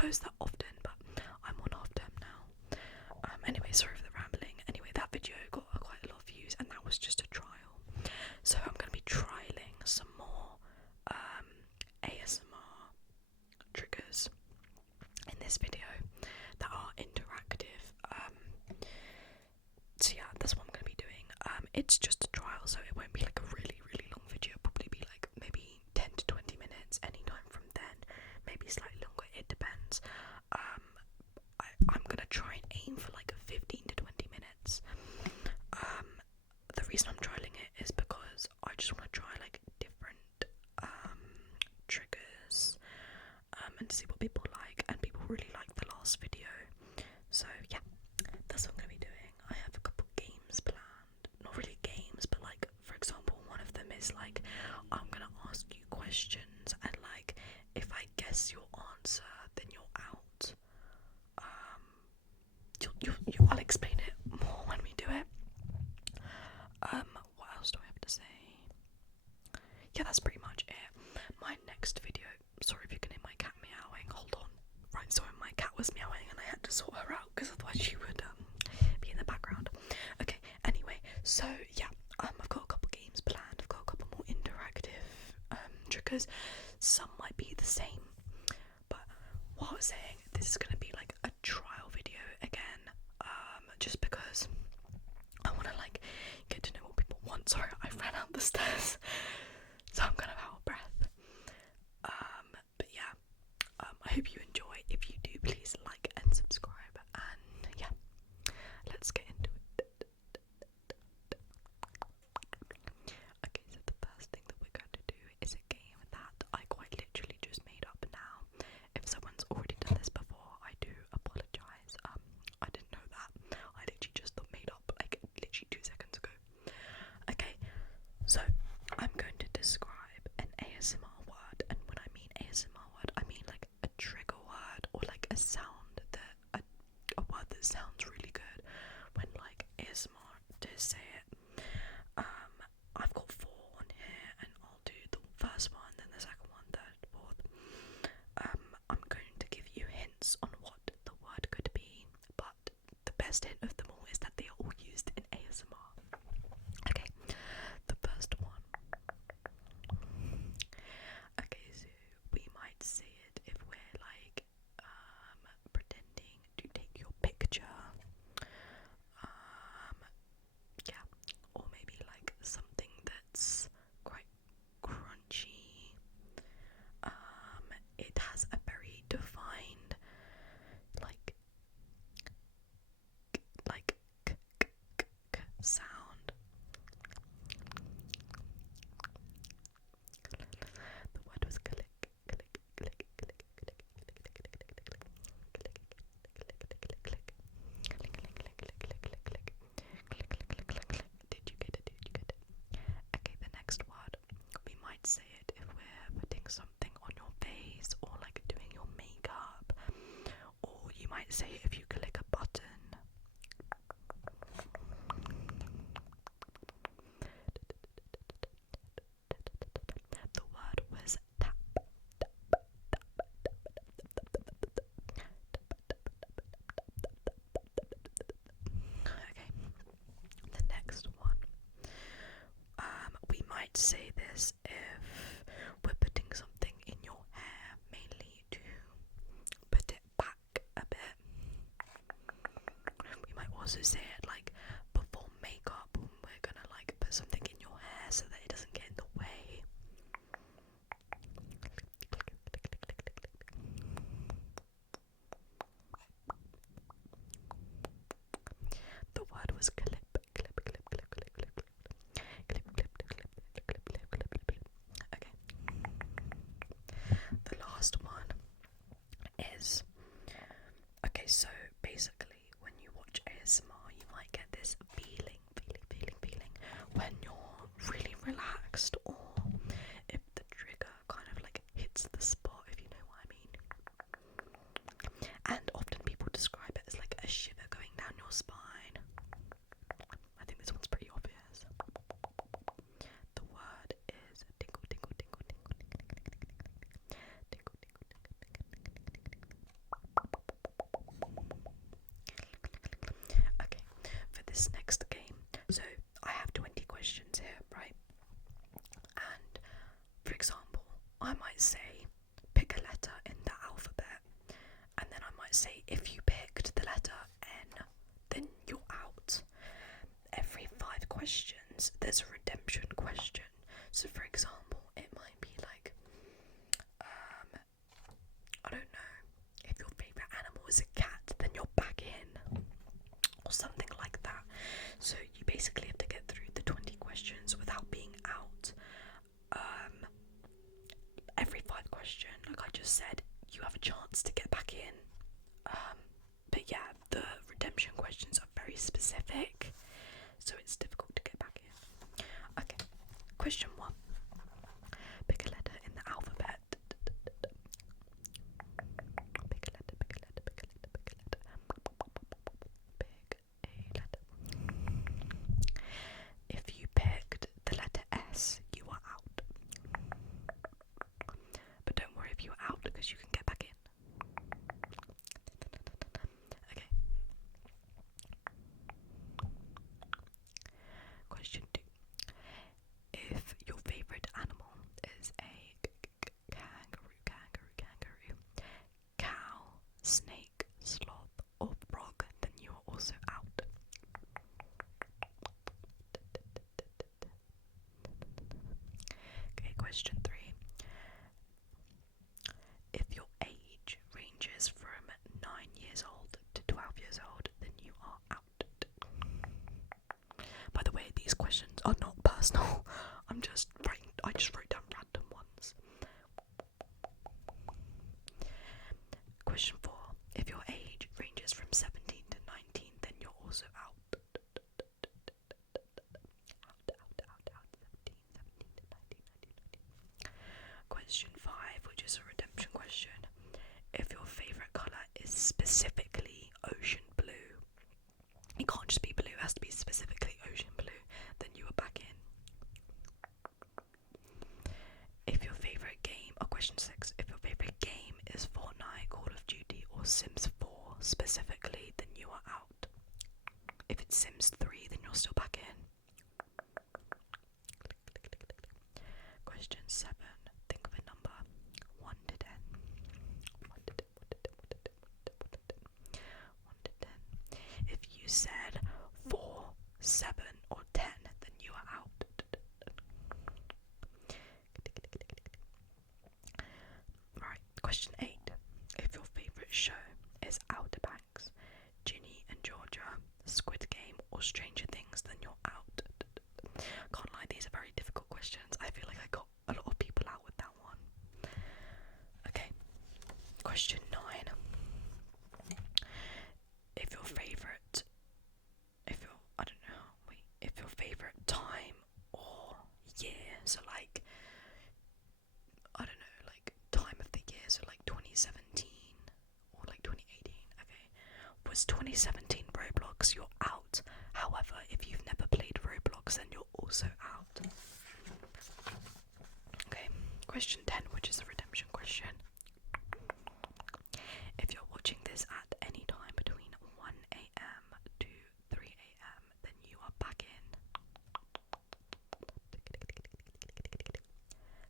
post that often, but I'm on half term now. Anyway, sorry for the rambling. Anyway, that video got quite a lot of views, and that was just a trial. So I'm going to be trialing some more ASMR triggers in this video that are interactive. So yeah, that's what I'm going to be doing. It's just a trial, so it won't be like a really, really long video. It'll probably be like maybe 10 to 20 minutes, anytime from then, maybe slightly longer, it depends. I'm going to try and aim for like 15 to 20 minutes. The reason I'm trialing it is because I just want to try like different triggers and see what people like, and people really liked the last video. So yeah, that's what I'm going to be doing. I have a couple games planned. Not really games, but like, for example, one of them is like, I'm going to ask you questions, and like, if I guess your answer, then you're out. I'll explain it more when we do it. What else do I have to say? Yeah, that's pretty much it. My next video, sorry if you can hear my cat meowing, hold on. Right, so my cat was meowing and I had to sort her out because otherwise she would be in the background. Okay, anyway, so yeah, I've got a couple games planned, I've got a couple more interactive triggers. Some might be the same, but what I was saying, this is going to be like a trial video again, just because I want to like get to know what people want. Sorry, I ran out the stairs, so I'm kind of out of breath. But yeah, I hope you enjoy. If you do, please like and subscribe, and yeah, let's get into it. Okay, so the first thing that we're going to do is a game that I quite literally just made up now. If someone's already done this before, I do apologise. I didn't know that. I literally just made up like literally 2 seconds ago. Okay, so I'm going to describe an ASMR word, and when I mean ASMR word, I mean like a trigger word, or like a sound that a word that sounds really good when like ASMR does say it. I've got 4 on here, and I'll do the first one, then the second one, third, fourth. I'm going to give you hints on what the word could be, but the best hint of them all is that they are all used in ASMR. Okay, the first one. Okay, so we might say it if we're like pretending to take your picture. Yeah, or maybe like something that's quite crunchy. It has a very defined like sound. The word was click, click, click, click, click, click, click, click, click, click, click. Did you get it? Did you get it? Okay, the next word. We might say it if we're putting something on your face, or like doing your makeup, or you might say it if you click a button. The word was tap. Okay, the next one. We might say this if we're putting something in your hair, mainly to put it back a bit. We might also say it like before makeup, when we're gonna like put something in your hair so that it doesn't get in the way. The word was clip, clip, clip, clip, clip, clip, clip, clip, clip, clip, clip, clip, clip, clip. Okay. The last one is, okay, so basically when you watch ASMR, you might get this feeling when you're really relaxed, or if the trigger kind of like hits the spot, if you know what I mean. And often people describe it as like a shiver going down your spine. I think this one's pretty obvious. The word is tingle, tingle, tingle, tingle, tingle, tingle, tingle, tingle, tingle, tingle, tingle, tingle, tingle. this next game. So I have 20 questions here, right? And for example, I might say pick a letter in the alphabet, and then I might say if you picked the letter N, then you're out. Every 5 questions, there's a redemption question. So for example, it might be like, I don't know, if your favourite animal is a cat, then you're back in, or something like that. So you basically have to get through the 20 questions without being out. Every 5 question, like I just said, you have a chance to get back in. But yeah, the redemption questions are very specific, so it's difficult to get back in. Okay, question 1. Pick a letter in the alphabet. Pick a letter, pick a letter, pick a letter, pick a letter. Pick a letter. If you picked the letter S, you are out. But don't worry if you're out, because you can get back in. Okay. Question 2. If your favourite animal is a kangaroo, cow, snake, sloth, or frog, then you are also out. Okay, question 3. If your age ranges from 9 years old to 12 years old, then you are out. By the way, these questions are not personal. I just wrote down random ones. Question 4. If your age ranges from 17 to 19, then you're also out. Out. 17 to 19. Question 5, which is a redemption question. If your favourite colour is specifically ocean blue, it can't just be blue, it has to be specifically ocean blue, then you are back in. If your favourite game, question 6, if your favourite game is Fortnite, Call of Duty or Sims 4 specifically, then you are out. If it's Sims 3, then you're still back in. Question 7, think of a number 1 to 10. 1 to 10, 1 to 10. If you said 4, 7 or 10, then you are out. Right, question 8. If your favourite show is Outer Banks, Ginny and Georgia, Squid Game or Stranger Things, then you're out. Can't lie, these are very difficult questions. I feel like I got a lot of people out with that one. Okay, question 9. If your favourite, if your favourite time or year, so like, I don't know, like time of the year, so like 2017 or like 2018, okay, was 2017 Roblox, you're out. However, if you've never played Roblox, then you're also out. Okay, question 10, which is a redemption question. If you're watching this at any time between 1 a.m. to 3 a.m., then you are back in.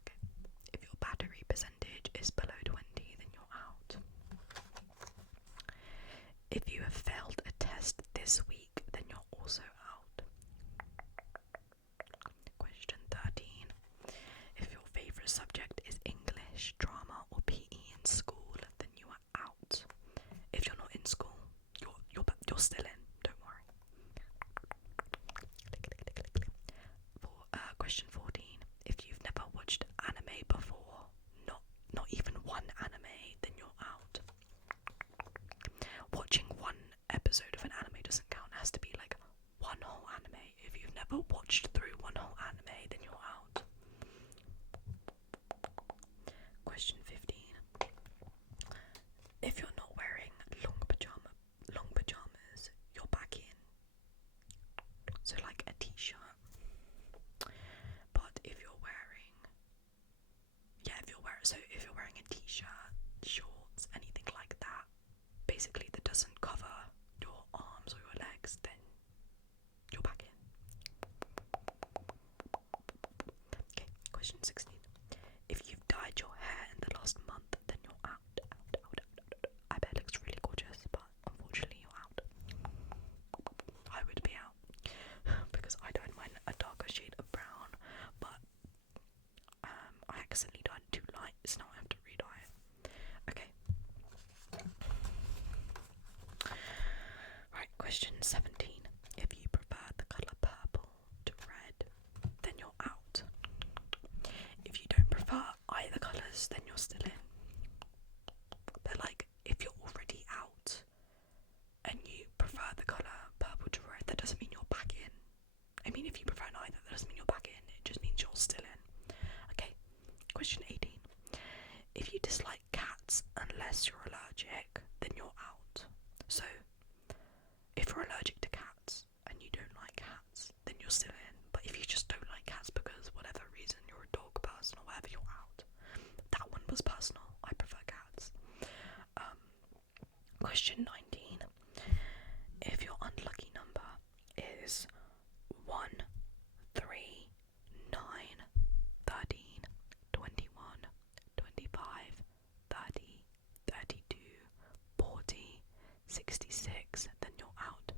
Okay. If your battery percentage is below 20, then you're out. If you have failed a test this week, then you're also out. Question 13. If your favourite subject is English, drama or PE in school, then you are out. If you're not in school, you're still in, don't worry. For question 14. If you've never watched anime before, not even one anime, then you're out. Watching one episode of an anime doesn't count, it has to be like one whole anime. If you've never watched through one whole anime, then you're out. Question 15. If you're not wearing long pajamas, Question 19. If your unlucky number is 1, 3, 9, 13, 21, 25, 30, 32, 40, 66, then you're out.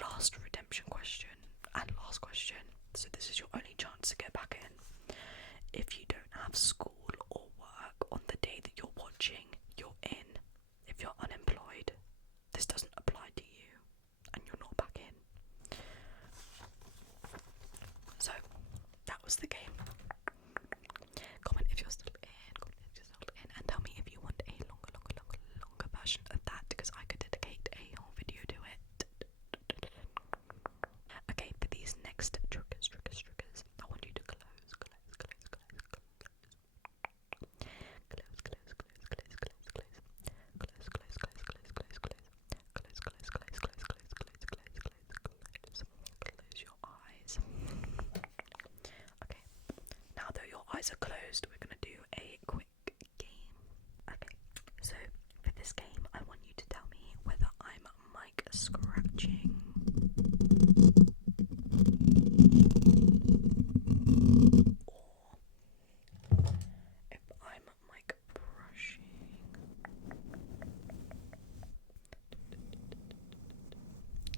Last redemption question and last question. So this is your only chance to get back in. If you don't have school or work on the day that you're watching, you're in. If you're unemployed, this doesn't apply to you and you're not back in. So that was the game. Comment if you're still in, and tell me if you want a longer version of that, because I could dedicate a whole video to it. Okay, for these next triggers, I want you to close your eyes. Okay, now that your eyes are closed, we're gonna do a quick game. Okay, so for this game, I want you to tell me whether I'm mic scratching or if I'm mic brushing.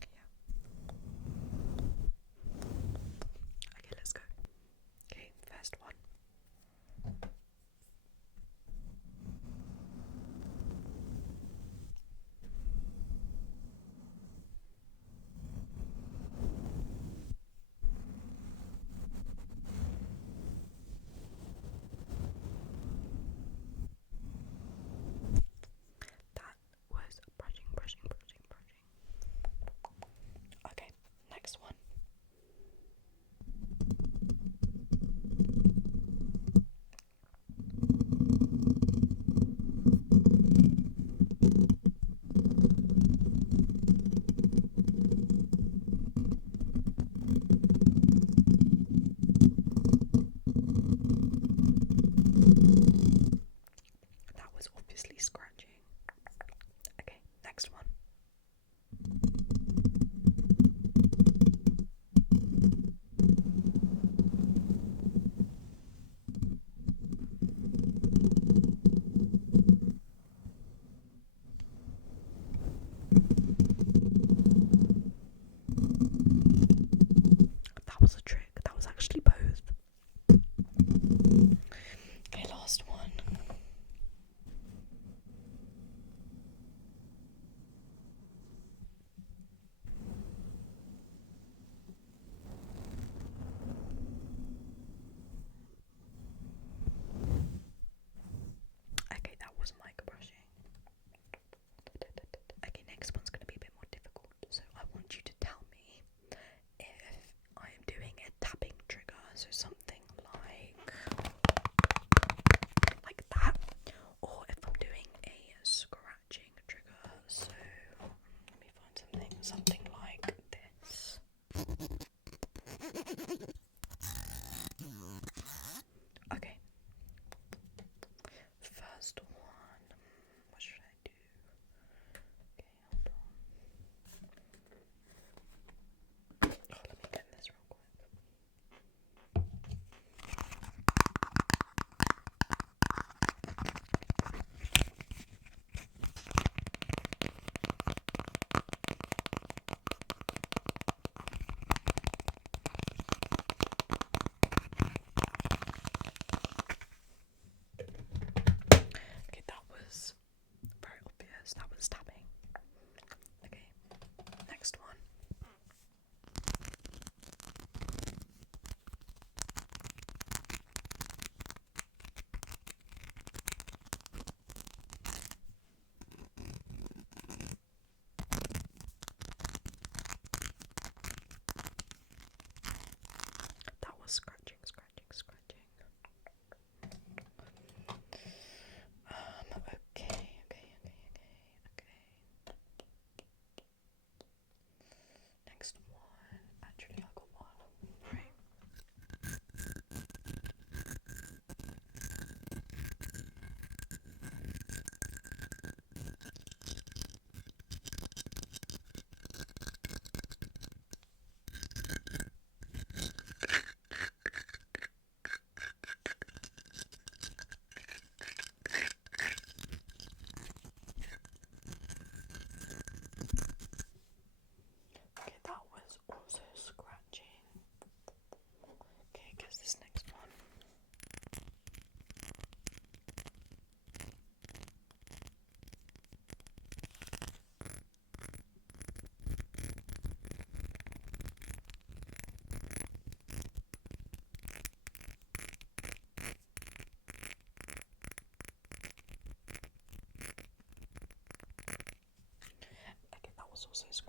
Yeah. Okay, let's go. Okay, first one.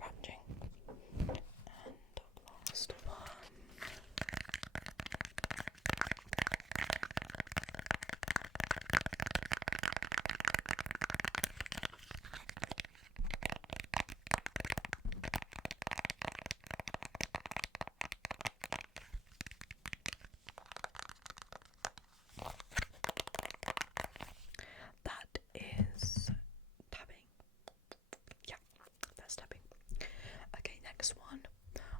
scratching. And last one. That is tapping. Yeah, that's tapping. Okay, next one.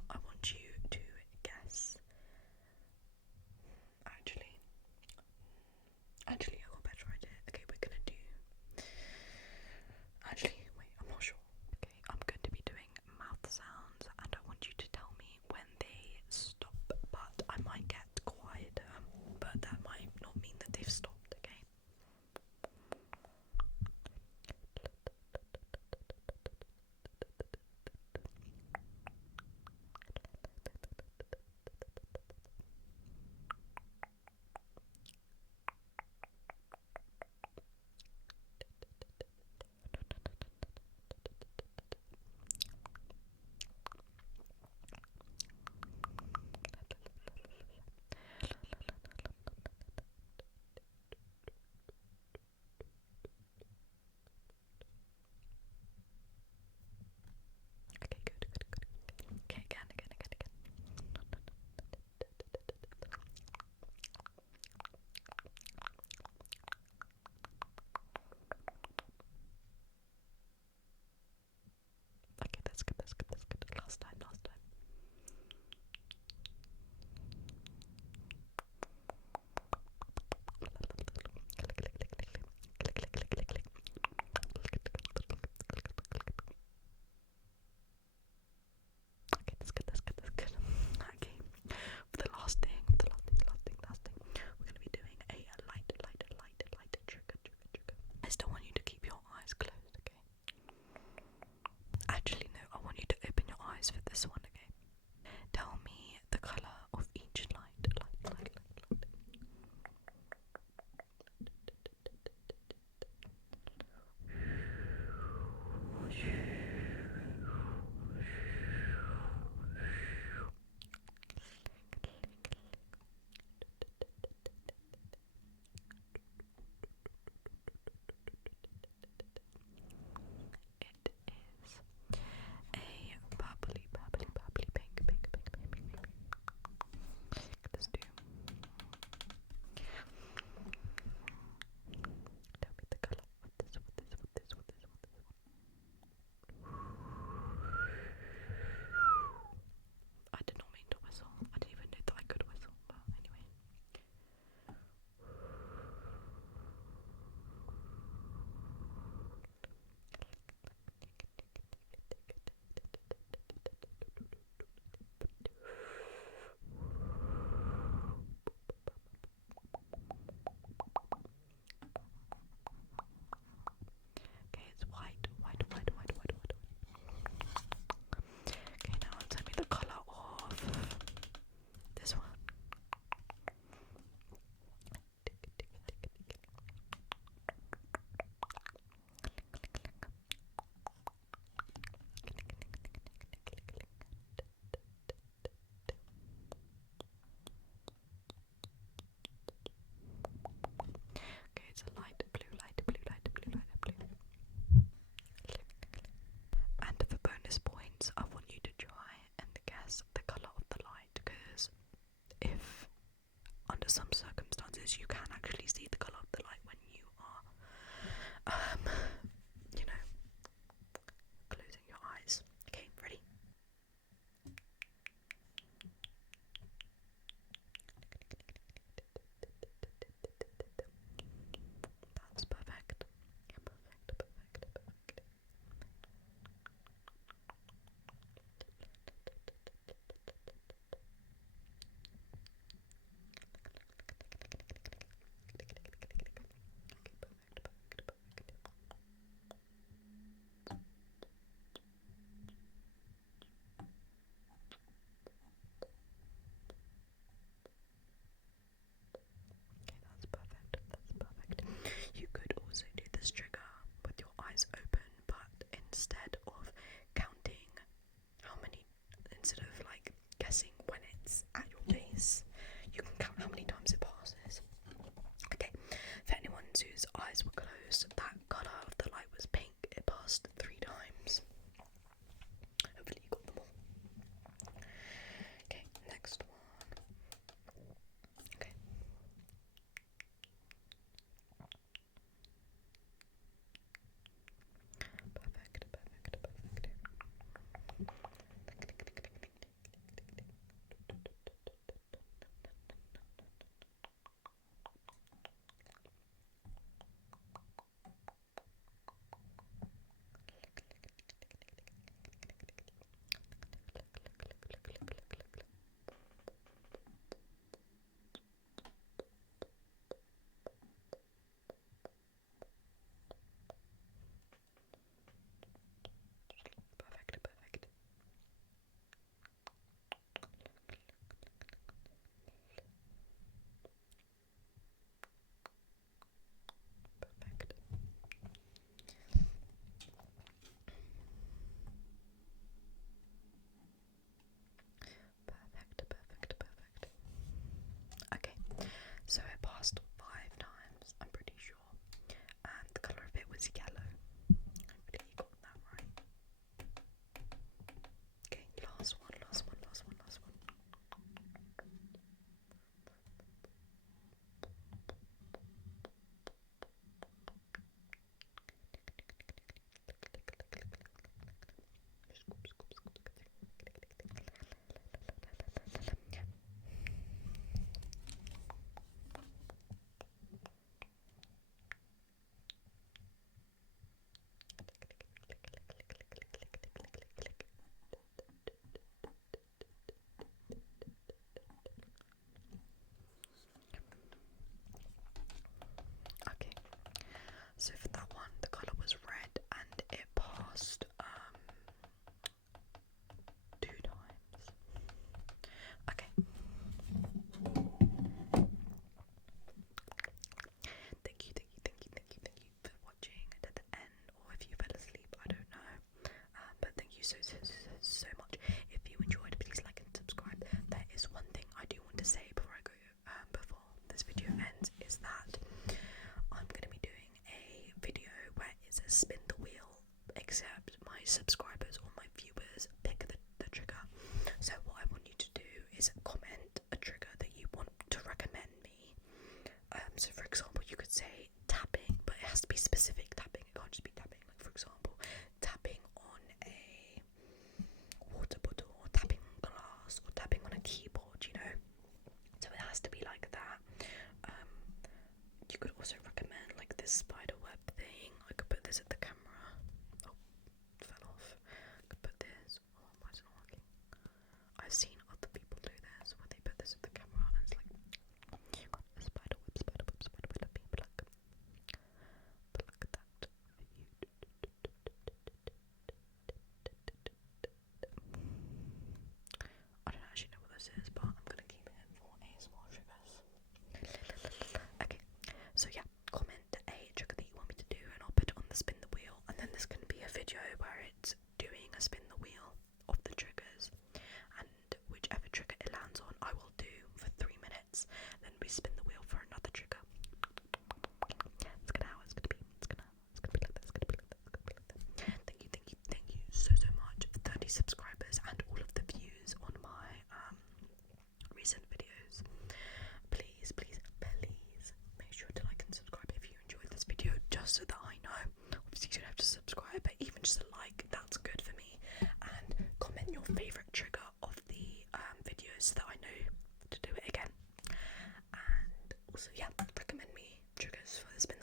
I want you to guess. Actually, I got a better idea. Okay, we're gonna do. Actually, wait, I'm not sure. Okay, I'm going to be doing mouth sounds, and I want you to tell me when they stop. But I might get quieter, but that might not mean that they've stopped. Okay. Okay, good. Okay, again. Okay, that's good. Last time. Okay, that's good. Okay, for the last thing, we're gonna be doing a light trigger. I still want you to keep your eyes closed, okay? Actually, no, I want you to open your eyes for this one, okay? Tell me the colour of each light. It is a bubbly pink. Let's do. Tell me the colour of this one. I did not mean to whistle. I didn't even know that I could whistle, but anyway. Okay, it's white. Okay, now tell me the colour of this one. Okay, it's a light blue. And for bonus points, I want you to try and guess the colour of the light, because if under some circumstances you can actually see the colour of the light when you are, closing your eyes. Okay, ready? That's perfect. Perfect. so much. If you enjoyed, please like and subscribe. There is one thing I do want to say before I go, before this video ends, is that I'm going to be doing a video where it says spin the wheel, except my subscribers or my viewers pick the trigger. So what I want you to do is comment a trigger that you want to recommend me. So for example, you could say tapping, but it has to be specific tapping. It can't just be tapping. Like for example, tapping on a water bottle, or tapping on glass, or tapping on a keyboard. You know, so it has to be like that. You could also recommend like this spider web thing. I could put this at the camera. Oh, it fell off. I could put this. Oh, why is it not working? I've seen other people do this where they put this at the camera and it's like you got a spider web, spider web, spider web. Let me pluck. But look at that. I don't actually know what this is, but I'm gonna keep it for ASMR triggers. Okay, so yeah, comment a trigger that you want me to do and I'll put it on the spin the wheel, and then there's going to be a video where it's doing a spin the wheel of the triggers, and whichever trigger it lands on I will do for 3 minutes, then we spin the wheel for another trigger. It's gonna how it's gonna be. It's gonna be like that, it's gonna be like that, it's gonna be like that. Thank you so much for 30 subscribers and all of the views on my recent videos. Please make sure to like and subscribe if you enjoyed this video, just so that I know. Obviously you don't have to subscribe, but even just a like, that's good for me. And comment your favourite trigger of the videos so that I know to do it again. And also, yeah, recommend me triggers for the spin